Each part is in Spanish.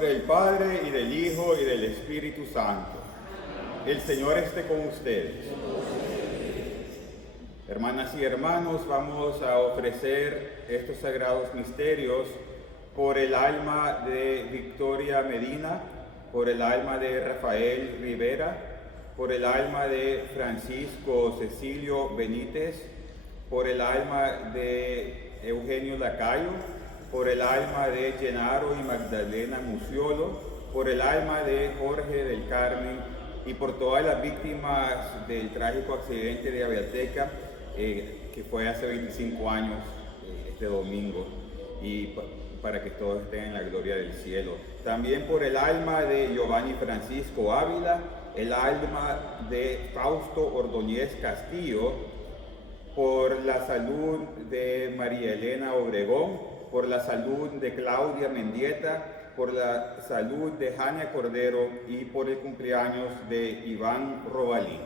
nombre del Padre, y del Hijo, y del Espíritu Santo. El Señor esté con ustedes. Hermanas y hermanos, vamos a ofrecer estos sagrados misterios por el alma de Victoria Medina, por el alma de Rafael Rivera, por el alma de Francisco Cecilio Benítez, por el alma de Eugenio Lacayo, por el alma de Genaro y Magdalena Muciolo, por el alma de Jorge del Carmen y por todas las víctimas del trágico accidente de Aviateca que fue hace 25 años este domingo, y para que todos estén en la gloria del cielo. También por el alma de Giovanni Francisco Ávila, el alma de Fausto Ordóñez Castillo, por la salud de María Elena Obregón, por la salud de Claudia Mendieta, por la salud de Jania Cordero y por el cumpleaños de Iván Robalín.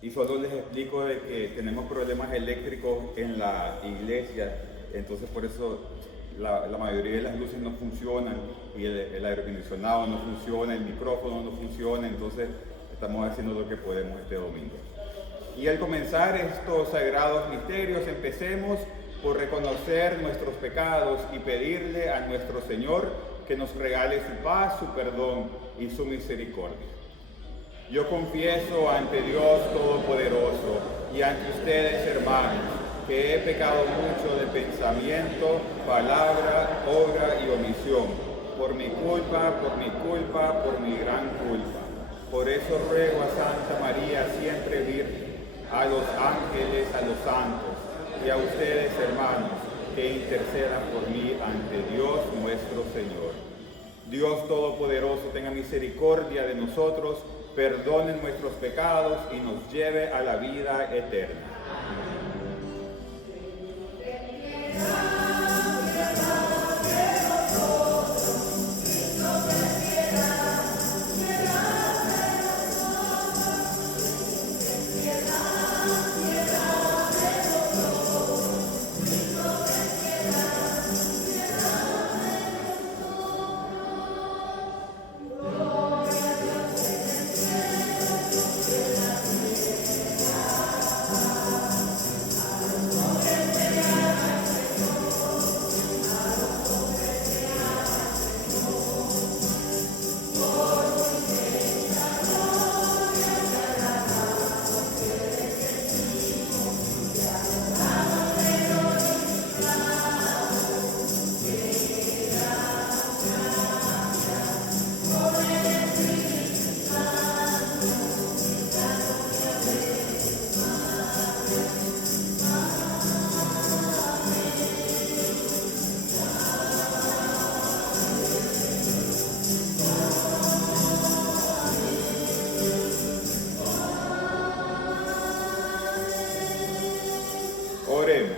Y solo les explico de que tenemos problemas eléctricos en la iglesia, entonces por eso la mayoría de las luces no funcionan y el aire acondicionado no funciona, el micrófono no funciona, entonces estamos haciendo lo que podemos este domingo. Y al comenzar estos sagrados misterios, empecemos por reconocer nuestros pecados y pedirle a nuestro Señor que nos regale su paz, su perdón y su misericordia. Yo confieso ante Dios Todopoderoso y ante ustedes, hermanos, que he pecado mucho de pensamiento, palabra, obra y omisión, por mi culpa, por mi gran culpa. Por eso ruego a Santa María, siempre Virgen, a los ángeles, a los santos y a ustedes, hermanos, que intercedan por mí ante Dios nuestro Señor. Dios Todopoderoso tenga misericordia de nosotros, perdone nuestros pecados y nos lleve a la vida eterna. Oremos.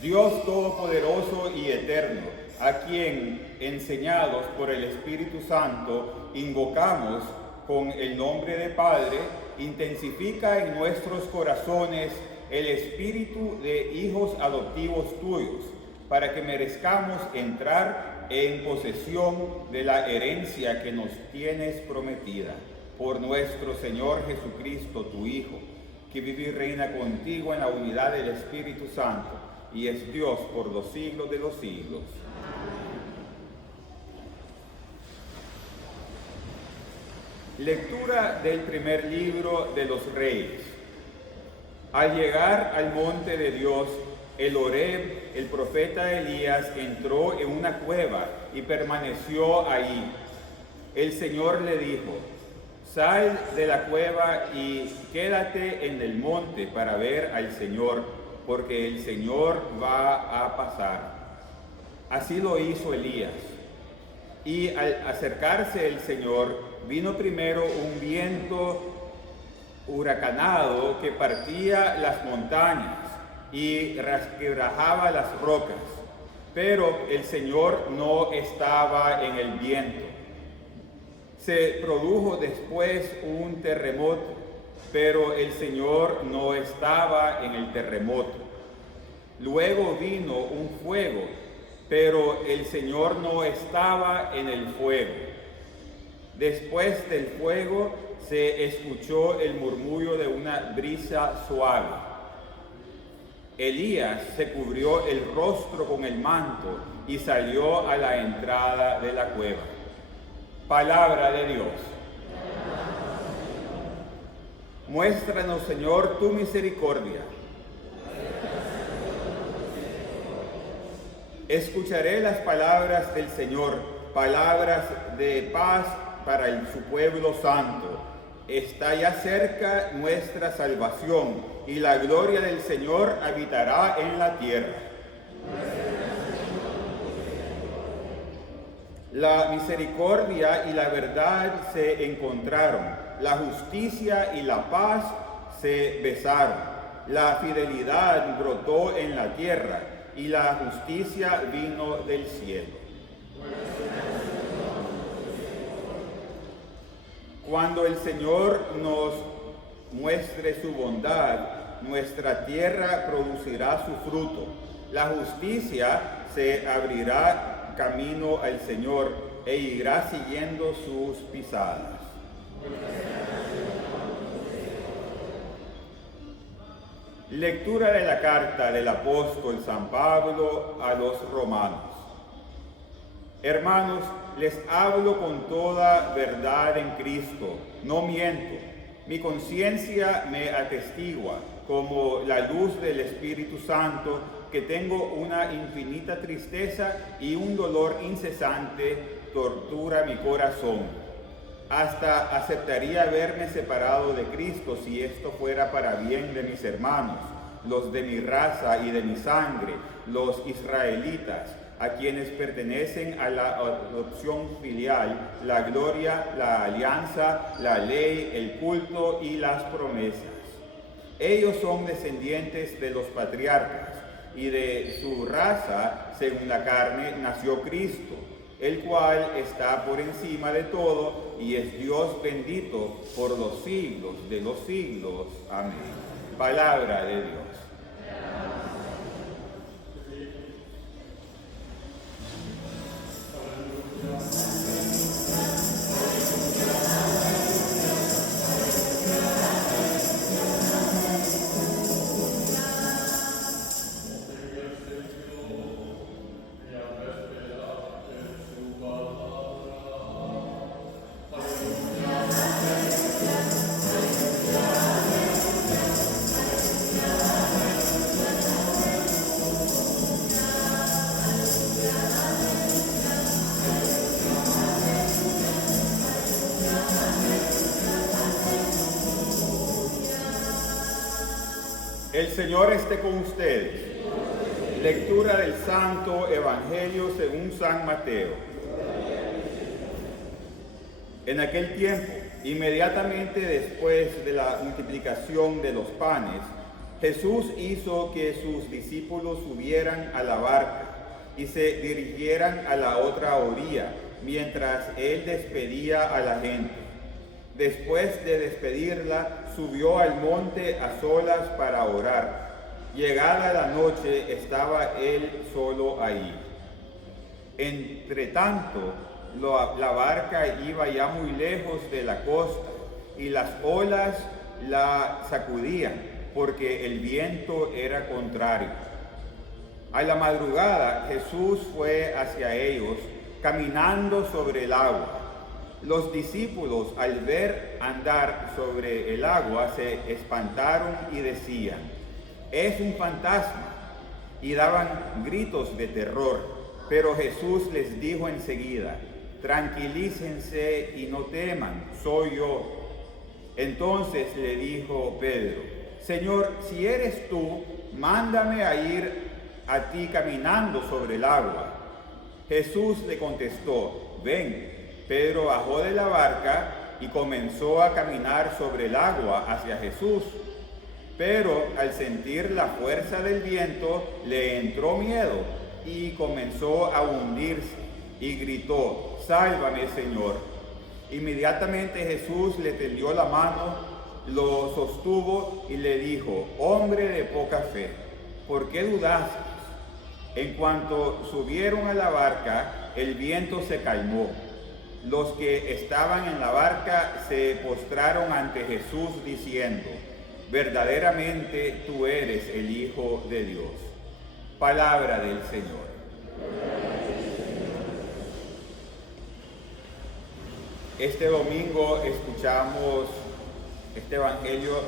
Dios Todopoderoso y Eterno, a quien, enseñados por el Espíritu Santo, invocamos con el nombre de Padre, intensifica en nuestros corazones el espíritu de hijos adoptivos tuyos, para que merezcamos entrar en posesión de la herencia que nos tienes prometida. Por nuestro Señor Jesucristo, tu Hijo, que vive y reina contigo en la unidad del Espíritu Santo, y es Dios por los siglos de los siglos. Lectura del primer libro de los Reyes. Al llegar al monte de Dios, el Horeb, el profeta Elías, entró en una cueva y permaneció ahí. El Señor le dijo: sal de la cueva y quédate en el monte para ver al Señor, porque el Señor va a pasar. Así lo hizo Elías. Y al acercarse el Señor, vino primero un viento huracanado que partía las montañas y resquebrajaba las rocas, pero el Señor no estaba en el viento. Se produjo después un terremoto, pero el Señor no estaba en el terremoto. Luego vino un fuego, pero el Señor no estaba en el fuego. Después del fuego se escuchó el murmullo de una brisa suave. Elías se cubrió el rostro con el manto y salió a la entrada de la cueva. Palabra de Dios. Muéstranos, Señor, tu misericordia. Escucharé las palabras del Señor, palabras de paz para su pueblo santo. Está ya cerca nuestra salvación, y la gloria del Señor habitará en la tierra. La misericordia y la verdad se encontraron, la justicia y la paz se besaron, la fidelidad brotó en la tierra, y la justicia vino del cielo. Cuando el Señor nos muestre su bondad, nuestra tierra producirá su fruto. La justicia se abrirá camino al Señor e irá siguiendo sus pisadas. Lectura de la carta del apóstol San Pablo a los romanos. Hermanos, les hablo con toda verdad en Cristo, no miento. Mi conciencia me atestigua, como la luz del Espíritu Santo, que tengo una infinita tristeza y un dolor incesante tortura mi corazón. Hasta aceptaría verme separado de Cristo si esto fuera para bien de mis hermanos, los de mi raza y de mi sangre, los israelitas, a quienes pertenecen a la adopción filial, la gloria, la alianza, la ley, el culto y las promesas. Ellos son descendientes de los patriarcas, y de su raza, según la carne, nació Cristo, el cual está por encima de todo y es Dios bendito por los siglos de los siglos. Amén. Palabra de Dios. El Señor esté con ustedes. Lectura del Santo Evangelio según San Mateo. En aquel tiempo, inmediatamente después de la multiplicación de los panes, Jesús hizo que sus discípulos subieran a la barca y se dirigieran a la otra orilla, mientras él despedía a la gente. Después de despedirla, subió al monte a solas para orar. Llegada la noche, estaba él solo ahí. Entretanto, la barca iba ya muy lejos de la costa, y las olas la sacudían, porque el viento era contrario. A la madrugada, Jesús fue hacia ellos, caminando sobre el agua. Los discípulos, al ver andar sobre el agua, se espantaron y decían: «Es un fantasma», y daban gritos de terror. Pero Jesús les dijo enseguida: «Tranquilícense y no teman, soy yo». Entonces le dijo Pedro: «Señor, si eres tú, mándame a ir a ti caminando sobre el agua». Jesús le contestó: «Ven». Pedro bajó de la barca y comenzó a caminar sobre el agua hacia Jesús. Pero al sentir la fuerza del viento, le entró miedo y comenzó a hundirse y gritó: «Sálvame, Señor». Inmediatamente Jesús le tendió la mano, lo sostuvo y le dijo: «Hombre de poca fe, ¿por qué dudaste?». En cuanto subieron a la barca, el viento se calmó. Los que estaban en la barca se postraron ante Jesús diciendo: verdaderamente tú eres el Hijo de Dios. Palabra del Señor. Este domingo escuchamos este evangelio,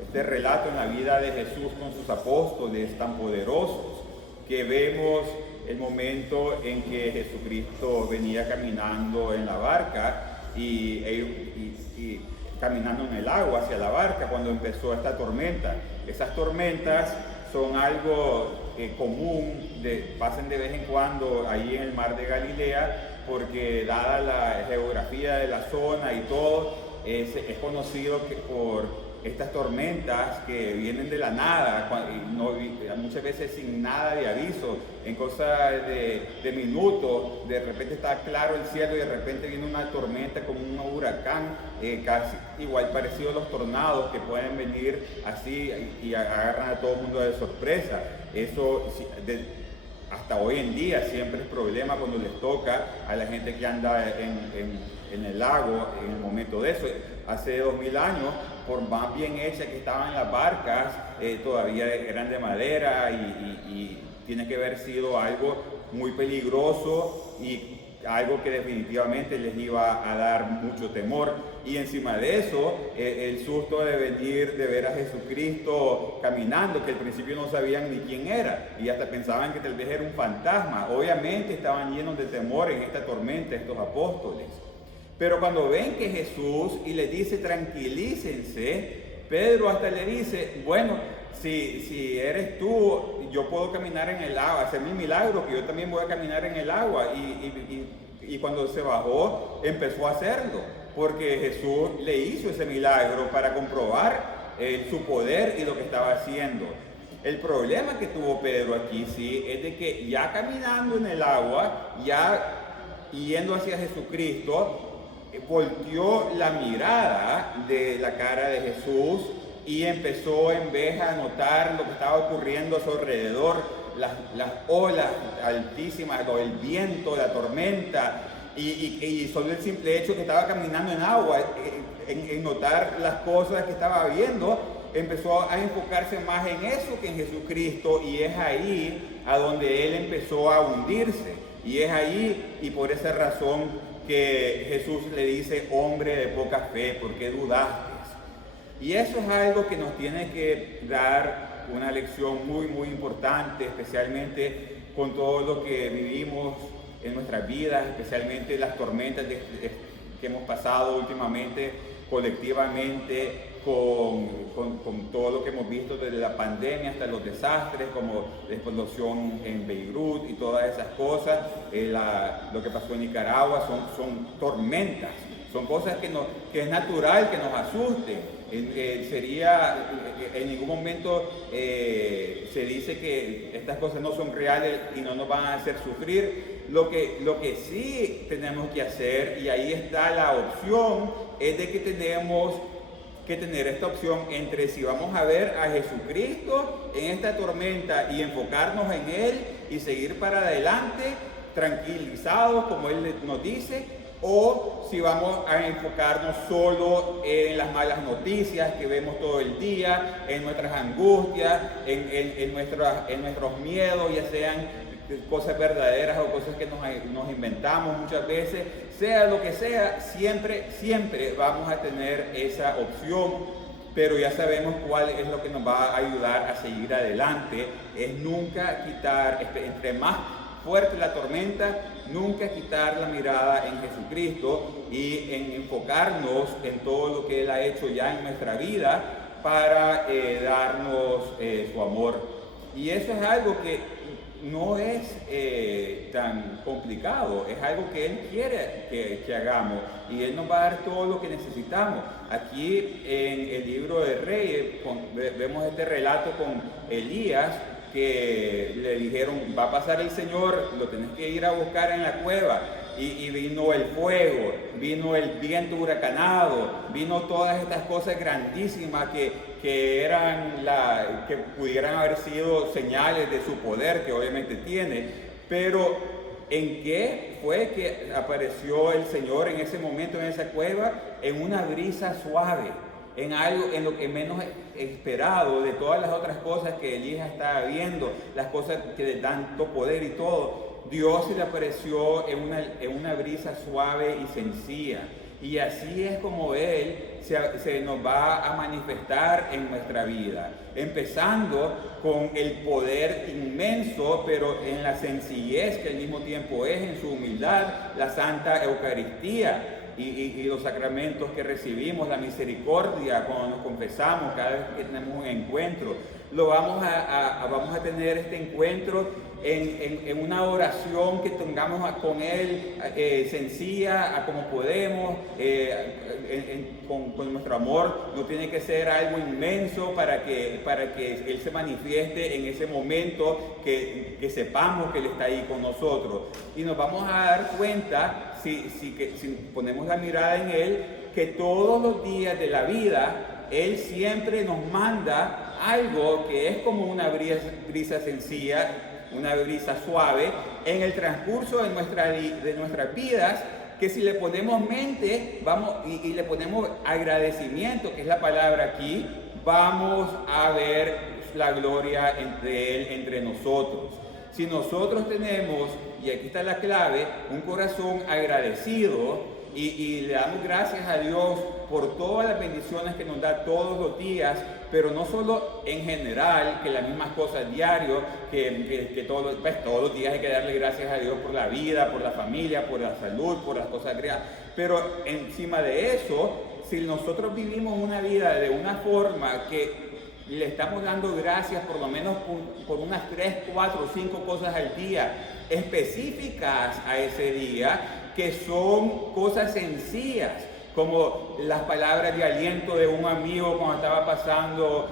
este relato en la vida de Jesús con sus apóstoles tan poderosos, que vemos el momento en que Jesucristo venía caminando en la barca y caminando en el agua hacia la barca cuando empezó esta tormenta. Esas tormentas son algo común, pasan de vez en cuando ahí en el mar de Galilea, porque dada la geografía de la zona y todo, es conocido por estas tormentas que vienen de la nada, muchas veces sin nada de aviso, en cosa de minutos. De repente está claro el cielo y de repente viene una tormenta como un huracán, casi igual parecido a los tornados que pueden venir así y agarran a todo el mundo de sorpresa. Eso hasta hoy en día siempre es problema cuando les toca a la gente que anda en el lago en el momento de eso. Hace 2000 años, por más bien hechas que estaban las barcas, todavía eran de madera y tiene que haber sido algo muy peligroso y algo que definitivamente les iba a dar mucho temor. Y encima de eso, el susto de ver a Jesucristo caminando, que al principio no sabían ni quién era y hasta pensaban que tal vez era un fantasma. Obviamente estaban llenos de temor en esta tormenta estos apóstoles. Pero cuando ven que Jesús y les dice tranquilícense, Pedro hasta le dice: bueno, si eres tú, yo puedo caminar en el agua, hacer mi milagro, que yo también voy a caminar en el agua. Y cuando se bajó, empezó a hacerlo, porque Jesús le hizo ese milagro para comprobar su poder y lo que estaba haciendo. El problema que tuvo Pedro aquí, sí, es de que ya caminando en el agua, ya yendo hacia Jesucristo, volteó la mirada de la cara de Jesús y empezó en vez a notar lo que estaba ocurriendo a su alrededor, las olas altísimas, el viento, la tormenta, y solo el simple hecho que estaba caminando en agua, en notar las cosas que estaba viendo, empezó a enfocarse más en eso que en Jesucristo, y es ahí a donde él empezó a hundirse. Y es ahí, y por esa razón, que Jesús le dice: hombre de poca fe, ¿por qué dudaste? Y eso es algo que nos tiene que dar una lección muy, muy importante, especialmente con todo lo que vivimos en nuestras vidas, especialmente las tormentas que hemos pasado últimamente colectivamente, con todo lo que hemos visto desde la pandemia hasta los desastres como la explosión en Beirut y todas esas cosas, lo que pasó en Nicaragua, son tormentas, son cosas que es natural que nos asusten. En ningún momento se dice que estas cosas no son reales y no nos van a hacer sufrir. Lo que sí tenemos que hacer, y ahí está la opción, es de que tenemos que tener esta opción entre si vamos a ver a Jesucristo en esta tormenta y enfocarnos en Él y seguir para adelante tranquilizados como Él nos dice, o si vamos a enfocarnos solo en las malas noticias que vemos todo el día, en nuestras angustias, en nuestros miedos, ya sean cosas verdaderas o cosas que nos inventamos muchas veces. Sea lo que sea, siempre vamos a tener esa opción, pero ya sabemos cuál es lo que nos va a ayudar a seguir adelante. Es nunca quitar, entre más fuerte la tormenta, nunca quitar la mirada en Jesucristo y en enfocarnos en todo lo que Él ha hecho ya en nuestra vida para darnos su amor. Y eso es algo que no es tan complicado, es algo que Él quiere que hagamos, y Él nos va a dar todo lo que necesitamos. Aquí en el libro de Reyes vemos este relato con Elías, que le dijeron: va a pasar el Señor, lo tenés que ir a buscar en la cueva. Y vino el fuego, vino el viento huracanado, vino todas estas cosas grandísimas que que pudieran haber sido señales de su poder, que obviamente tiene, pero ¿en qué fue que apareció el Señor en ese momento, en esa cueva? En una brisa suave, en algo, en lo que menos esperado de todas las otras cosas que Elías estaba viendo, las cosas que de tanto poder y todo. Dios se le apareció en una brisa suave y sencilla. Y así es como Él se nos va a manifestar en nuestra vida, empezando con el poder inmenso, pero en la sencillez que al mismo tiempo es, en su humildad, la Santa Eucaristía y los sacramentos que recibimos, la misericordia cuando nos confesamos, cada vez que tenemos un encuentro. Vamos a tener este encuentro en una oración que tengamos con Él sencilla, a como podemos, con nuestro amor. No tiene que ser algo inmenso para que Él se manifieste en ese momento, que sepamos que Él está ahí con nosotros. Y nos vamos a dar cuenta, si ponemos la mirada en Él, que todos los días de la vida Él siempre nos manda algo que es como una brisa sencilla, una brisa suave, en el transcurso de nuestras vidas, que si le ponemos mente y le ponemos agradecimiento, que es la palabra aquí, vamos a ver la gloria de Él entre nosotros. Si nosotros tenemos, y aquí está la clave, un corazón agradecido, y le damos gracias a Dios por todas las bendiciones que nos da todos los días, pero no solo en general, que las mismas cosas diario, que todos los días hay que darle gracias a Dios por la vida, por la familia, por la salud, por las cosas creadas, pero encima de eso, si nosotros vivimos una vida de una forma que le estamos dando gracias por lo menos por unas 3, 4, 5 cosas al día, específicas a ese día, que son cosas sencillas, como las palabras de aliento de un amigo cuando estaba pasando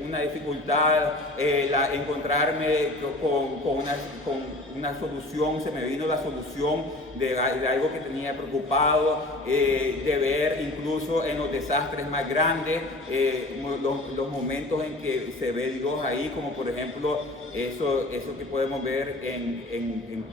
una dificultad, encontrarme con una solución, se me vino la solución de algo que tenía preocupado, de ver incluso en los desastres más grandes, los momentos en que se ve Dios ahí, como por ejemplo eso que podemos ver en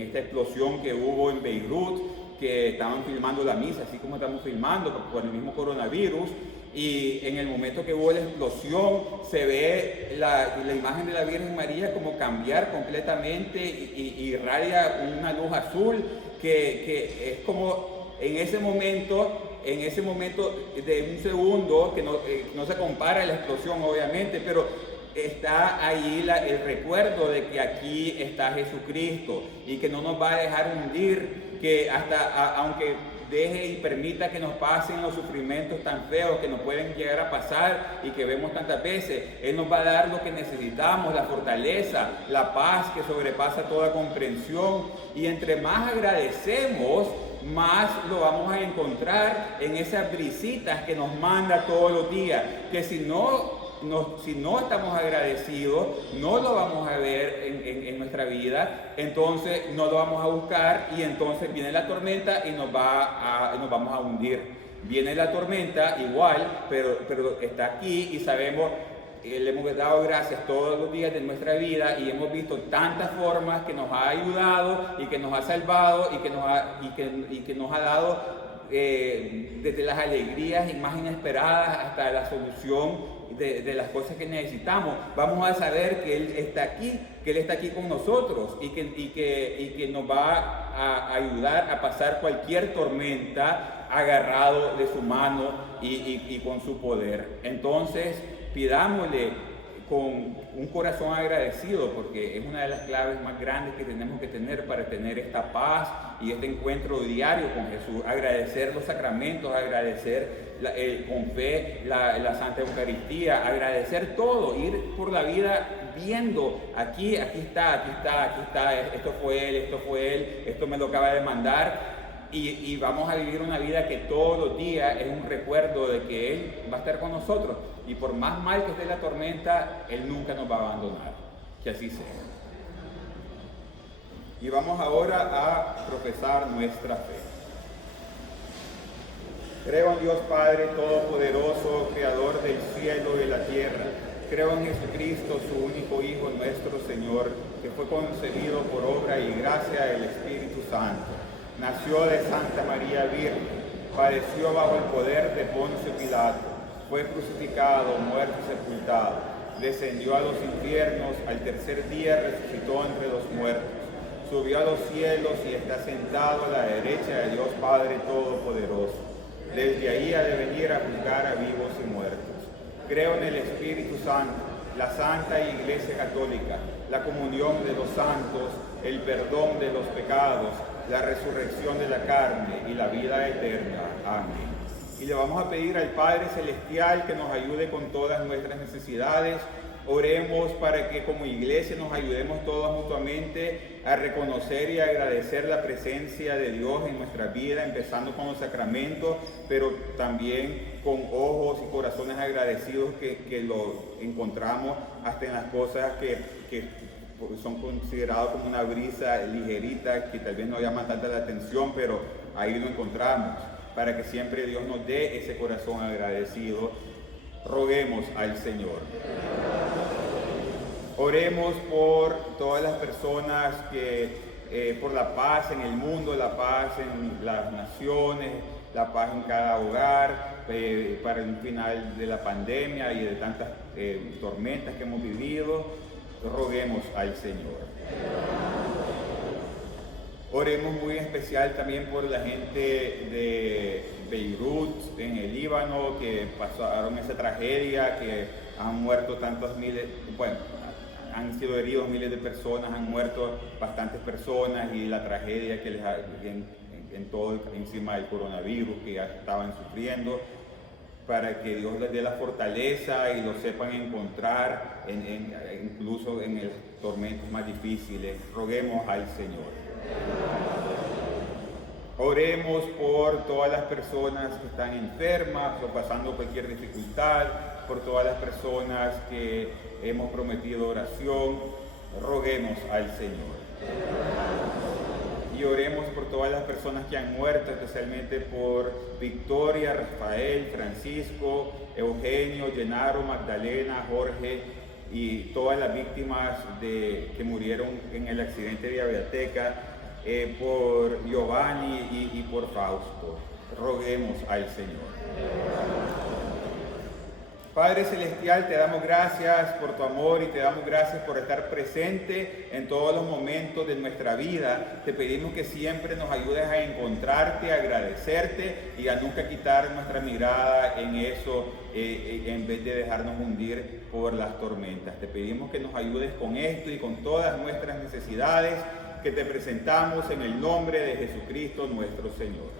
esta explosión que hubo en Beirut, que estaban filmando la misa, así como estamos filmando por el mismo coronavirus, y en el momento que hubo la explosión se ve la imagen de la Virgen María como cambiar completamente y irradia una luz azul que es como en ese momento de un segundo, que no se compara a la explosión obviamente, pero está ahí el recuerdo de que aquí está Jesucristo y que no nos va a dejar hundir, que aunque deje y permita que nos pasen los sufrimientos tan feos que nos pueden llegar a pasar y que vemos tantas veces, Él nos va a dar lo que necesitamos, la fortaleza, la paz que sobrepasa toda comprensión, y entre más agradecemos, más lo vamos a encontrar en esas brisitas que nos manda todos los días, que si no estamos agradecidos, no lo vamos a ver en nuestra vida, entonces no lo vamos a buscar, y entonces viene la tormenta y nos vamos a hundir. Viene la tormenta igual, pero está aquí y sabemos, le hemos dado gracias todos los días de nuestra vida y hemos visto tantas formas que nos ha ayudado y que nos ha salvado y que nos ha dado desde las alegrías más inesperadas hasta la solución de las cosas que necesitamos. Vamos a saber que Él está aquí con nosotros y que nos va a ayudar a pasar cualquier tormenta agarrado de su mano y con su poder. Entonces, pidámosle con un corazón agradecido, porque es una de las claves más grandes que tenemos que tener para tener esta paz y este encuentro diario con Jesús. Agradecer los sacramentos, agradecer con fe la Santa Eucaristía, agradecer todo, ir por la vida viendo, aquí está, esto fue Él, esto me lo acaba de mandar. Y vamos a vivir una vida que todos los días es un recuerdo de que Él va a estar con nosotros, y por más mal que esté la tormenta, Él nunca nos va a abandonar. Que así sea. Y vamos ahora a profesar nuestra fe. Creo en Dios Padre Todopoderoso, Creador del cielo y de la tierra. Creo en Jesucristo, su único Hijo, nuestro Señor, que fue concebido por obra y gracia del Espíritu Santo. Nació de Santa María Virgen, padeció bajo el poder de Poncio Pilato, fue crucificado, muerto y sepultado, descendió a los infiernos, al tercer día resucitó entre los muertos, subió a los cielos y está sentado a la derecha de Dios Padre Todopoderoso. Desde ahí ha de venir a juzgar a vivos y muertos. Creo en el Espíritu Santo, la Santa Iglesia Católica, la comunión de los santos, el perdón de los pecados, la resurrección de la carne y la vida eterna. Amén. Y le vamos a pedir al Padre Celestial que nos ayude con todas nuestras necesidades. Oremos para que como iglesia nos ayudemos todos mutuamente a reconocer y agradecer la presencia de Dios en nuestra vida, empezando con los sacramentos, pero también con ojos y corazones agradecidos que lo encontramos hasta en las cosas que son consideradas como una brisa ligerita, que tal vez no llaman tanta la atención, pero ahí lo encontramos, para que siempre Dios nos dé ese corazón agradecido. Roguemos al Señor. Oremos por todas las personas por la paz en el mundo, la paz en las naciones, la paz en cada hogar, para el final de la pandemia y de tantas tormentas que hemos vivido. Roguemos al Señor. Oremos muy especial también por la gente de Beirut, en el Líbano, que pasaron esa tragedia, que han muerto tantos miles, bueno, han sido heridos miles de personas, han muerto bastantes personas, y la tragedia que les ha en todo encima del coronavirus que ya estaban sufriendo, para que Dios les dé la fortaleza y lo sepan encontrar incluso en los tormentos más difíciles. Roguemos al Señor. Oremos por todas las personas que están enfermas o pasando cualquier dificultad, por todas las personas que hemos prometido oración. Roguemos al Señor. Y oremos por todas las personas que han muerto, especialmente por Victoria, Rafael, Francisco, Eugenio, Genaro, Magdalena, Jorge y todas las víctimas que murieron en el accidente de Aviateca, por Giovanni y por Fausto. Roguemos al Señor. Padre Celestial, te damos gracias por tu amor y te damos gracias por estar presente en todos los momentos de nuestra vida. Te pedimos que siempre nos ayudes a encontrarte, a agradecerte y a nunca quitar nuestra mirada en eso, en vez de dejarnos hundir por las tormentas. Te pedimos que nos ayudes con esto y con todas nuestras necesidades que te presentamos en el nombre de Jesucristo nuestro Señor.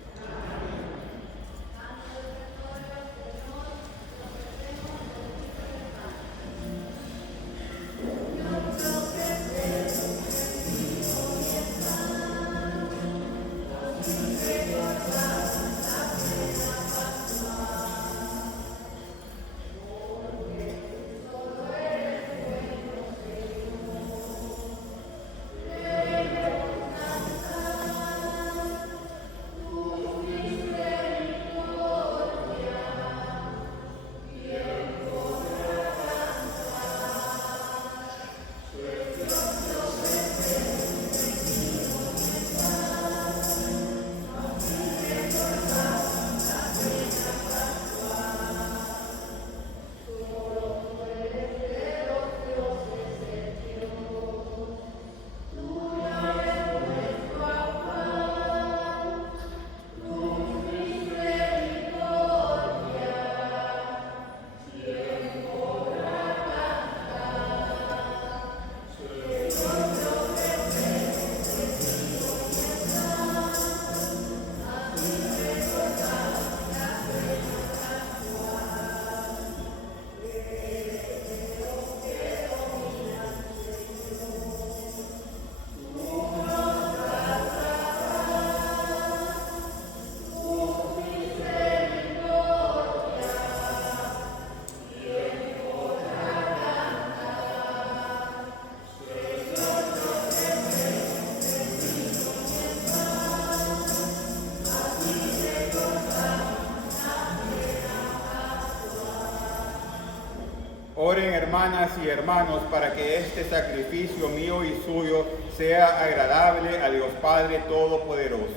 hermanas y hermanos, para que este sacrificio mío y suyo sea agradable a Dios Padre Todopoderoso.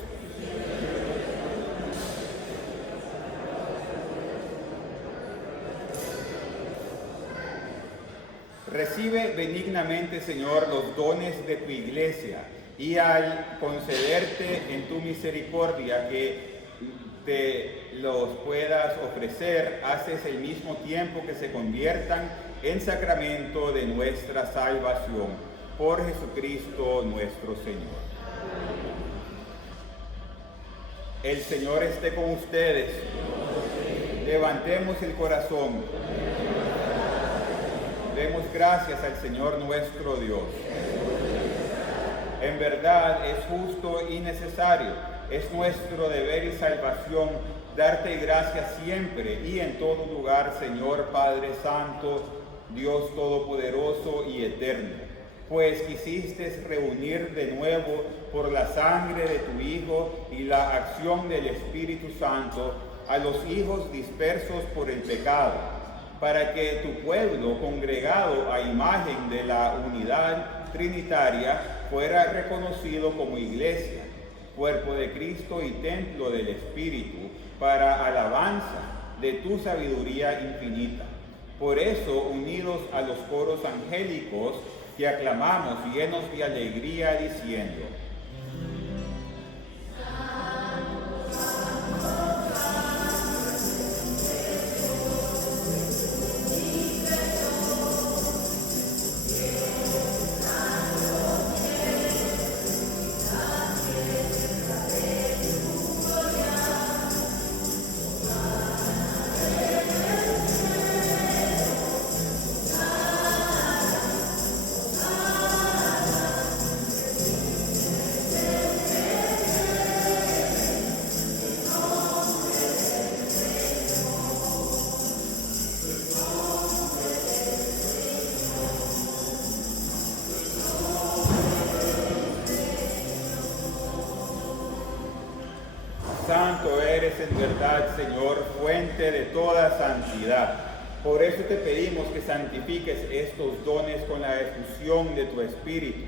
Recibe benignamente, Señor, los dones de tu iglesia, y al concederte en tu misericordia que te los puedas ofrecer, haces el mismo tiempo que se conviertan en sacramento de nuestra salvación. Por Jesucristo nuestro Señor. El Señor esté con ustedes. Levantemos el corazón. Demos gracias al Señor nuestro Dios. En verdad es justo y necesario, es nuestro deber y salvación darte gracias siempre y en todo lugar, Señor Padre Santo, Dios Todopoderoso y Eterno, pues quisiste reunir de nuevo por la sangre de tu Hijo y la acción del Espíritu Santo a los hijos dispersos por el pecado, para que tu pueblo, congregado a imagen de la unidad trinitaria, fuera reconocido como iglesia, cuerpo de Cristo y templo del Espíritu, para alabanza de tu sabiduría infinita. Por eso, unidos a los coros angélicos, te aclamamos llenos de alegría, diciendo: Santo eres en verdad, Señor, fuente de toda santidad. Por eso te pedimos que santifiques estos dones con la efusión de tu Espíritu,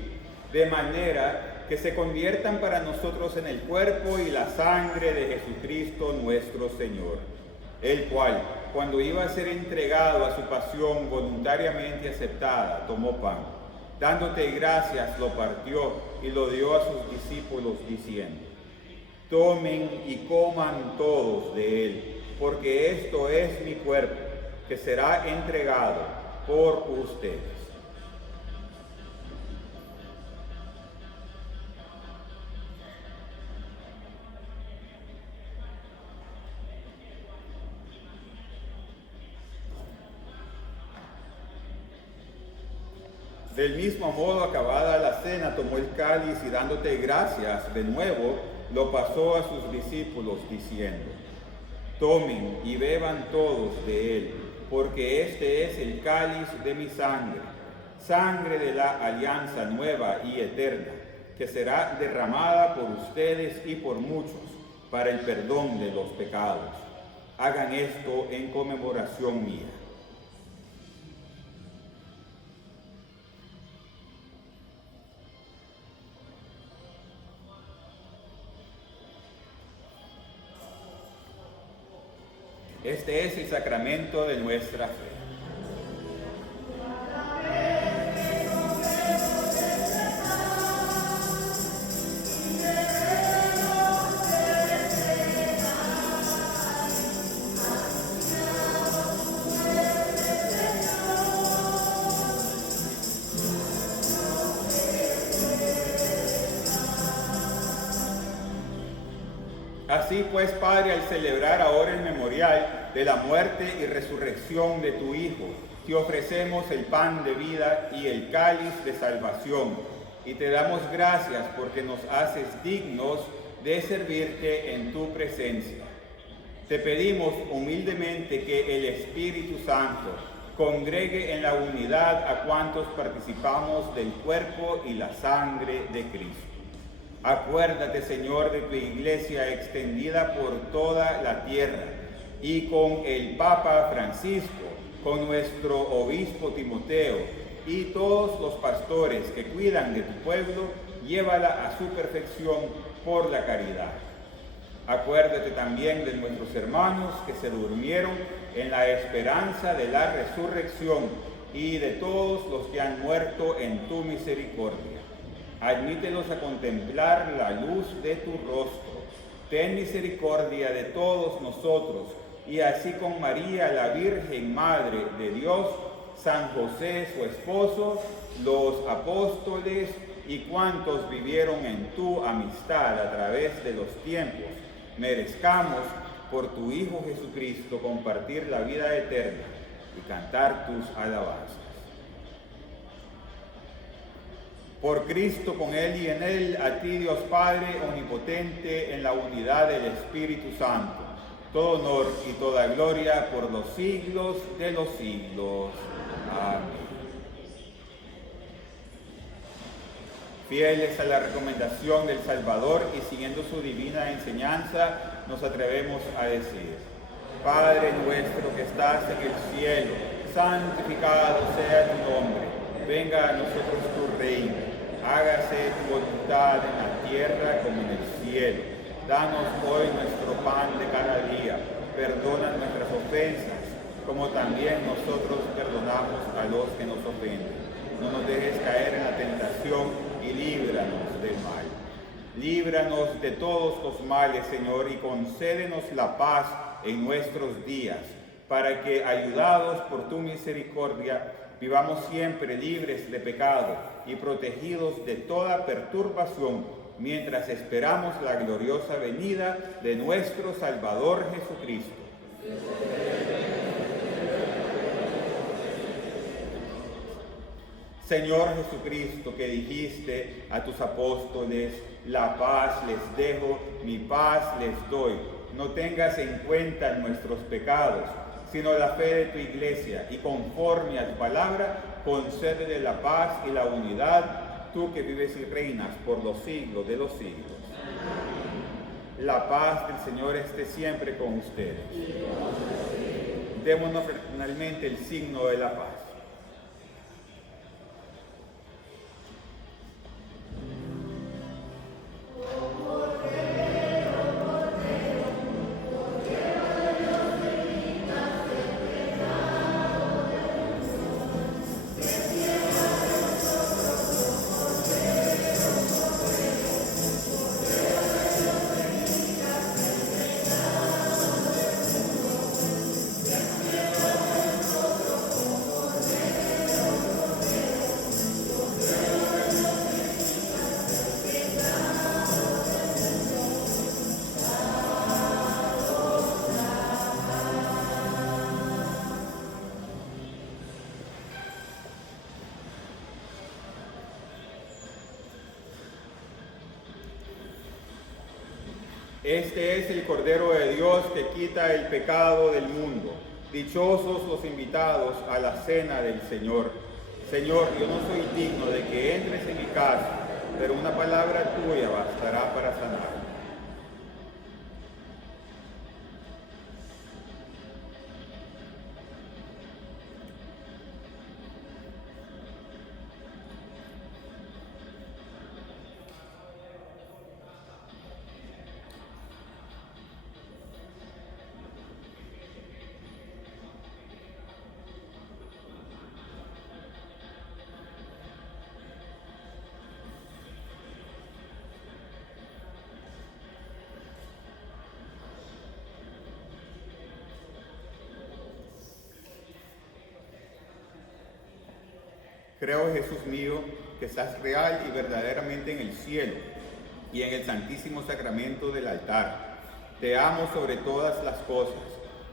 de manera que se conviertan para nosotros en el cuerpo y la sangre de Jesucristo nuestro Señor, el cual, cuando iba a ser entregado a su pasión voluntariamente aceptada, tomó pan. Dándote gracias, lo partió y lo dio a sus discípulos, diciendo: tomen y coman todos de él, porque esto es mi cuerpo, que será entregado por ustedes. Del mismo modo, acabada la cena, tomó el cáliz y dándote gracias de nuevo, lo pasó a sus discípulos diciendo: tomen y beban todos de él, porque este es el cáliz de mi sangre, sangre de la alianza nueva y eterna, que será derramada por ustedes y por muchos para el perdón de los pecados. Hagan esto en conmemoración mía. Este es el sacramento de nuestra fe. Así pues, Padre, al celebrar ahora el memorial de la muerte y resurrección de tu Hijo, te ofrecemos el pan de vida y el cáliz de salvación, y te damos gracias porque nos haces dignos de servirte en tu presencia. Te pedimos humildemente que el Espíritu Santo congregue en la unidad a cuantos participamos del cuerpo y la sangre de Cristo. Acuérdate, Señor, de tu iglesia extendida por toda la tierra, y con el Papa Francisco con nuestro obispo Timoteo y todos los pastores que cuidan de tu pueblo, llévala a su perfección por la caridad. Acuérdate también de nuestros hermanos que se durmieron en la esperanza de la resurrección y de todos los que han muerto en tu misericordia. Admítelos a contemplar la luz de tu rostro. Ten misericordia de todos nosotros, y así con María, la Virgen Madre de Dios, San José, su esposo, los apóstoles y cuantos vivieron en tu amistad a través de los tiempos, merezcamos por tu Hijo Jesucristo compartir la vida eterna y cantar tus alabanzas. Por Cristo, con Él y en Él, a ti Dios Padre omnipotente, en la unidad del Espíritu Santo, todo honor y toda gloria por los siglos de los siglos. Amén. Fieles a la recomendación del Salvador y siguiendo su divina enseñanza, nos atrevemos a decir: Padre nuestro que estás en el cielo, santificado sea tu nombre. Venga a nosotros tu reino. Hágase tu voluntad en la tierra como en el cielo. Danos hoy nuestro pan de cada día. Perdona nuestras ofensas, como también nosotros perdonamos a los que nos ofenden. No nos dejes caer en la tentación y líbranos del mal. Líbranos de todos los males, Señor, y concédenos la paz en nuestros días, para que, ayudados por tu misericordia, vivamos siempre libres de pecado y protegidos de toda perturbación, mientras esperamos la gloriosa venida de nuestro Salvador Jesucristo. Señor Jesucristo, que dijiste a tus apóstoles: la paz les dejo, mi paz les doy. No tengas en cuenta nuestros pecados, sino la fe de tu iglesia, y conforme a tu palabra, concédele la paz y la unidad, tú que vives y reinas por los siglos de los siglos. La paz del Señor esté siempre con ustedes. Démonos fraternalmente el signo de la paz. Este es el Cordero de Dios que quita el pecado del mundo. Dichosos los invitados a la cena del Señor. Señor, yo no soy digno de que entres en mi casa, pero una palabra tuya bastará para sanar. Creo, Jesús mío, que estás real y verdaderamente en el cielo y en el santísimo sacramento del altar. Te amo sobre todas las cosas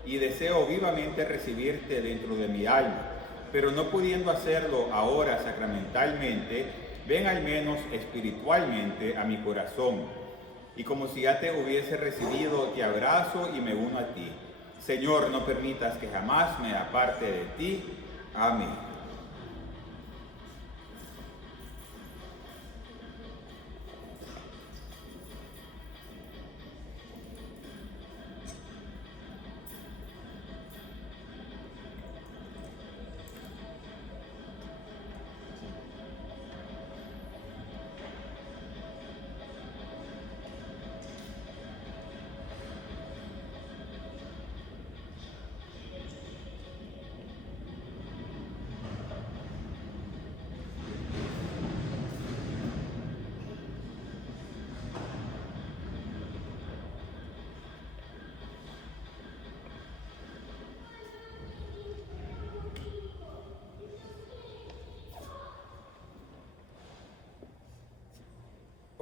y deseo vivamente recibirte dentro de mi alma, pero no pudiendo hacerlo ahora sacramentalmente, ven al menos espiritualmente a mi corazón. Y como si ya te hubiese recibido, te abrazo y me uno a ti. Señor, no permitas que jamás me aparte de ti. Amén.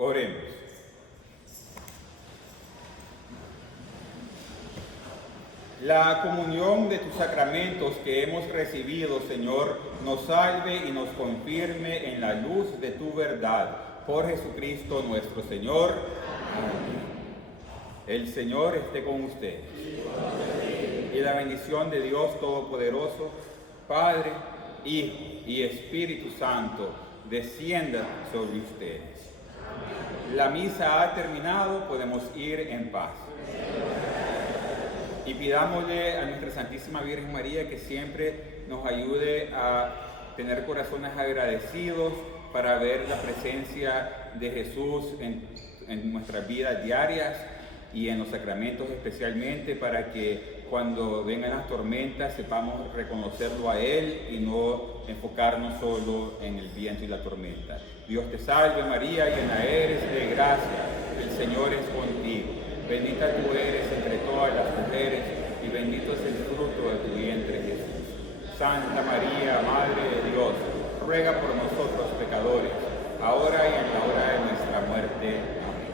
Oremos. La comunión de tus sacramentos que hemos recibido, Señor, nos salve y nos confirme en la luz de tu verdad. Por Jesucristo nuestro Señor. Amén. El Señor esté con ustedes. Y la bendición de Dios Todopoderoso, Padre, Hijo y Espíritu Santo, descienda sobre ustedes. La misa ha terminado, podemos ir en paz. Y pidámosle a nuestra Santísima Virgen María que siempre nos ayude a tener corazones agradecidos para ver la presencia de Jesús en nuestras vidas diarias y en los sacramentos especialmente, para que cuando vengan las tormentas sepamos reconocerlo a Él y no enfocarnos solo en el viento y la tormenta. Dios te salve María, llena eres de gracia, el Señor es contigo. Bendita tú eres entre todas las mujeres y bendito es el fruto de tu vientre Jesús. Santa María, Madre de Dios, ruega por nosotros pecadores, ahora y en la hora de nuestra muerte. Amén.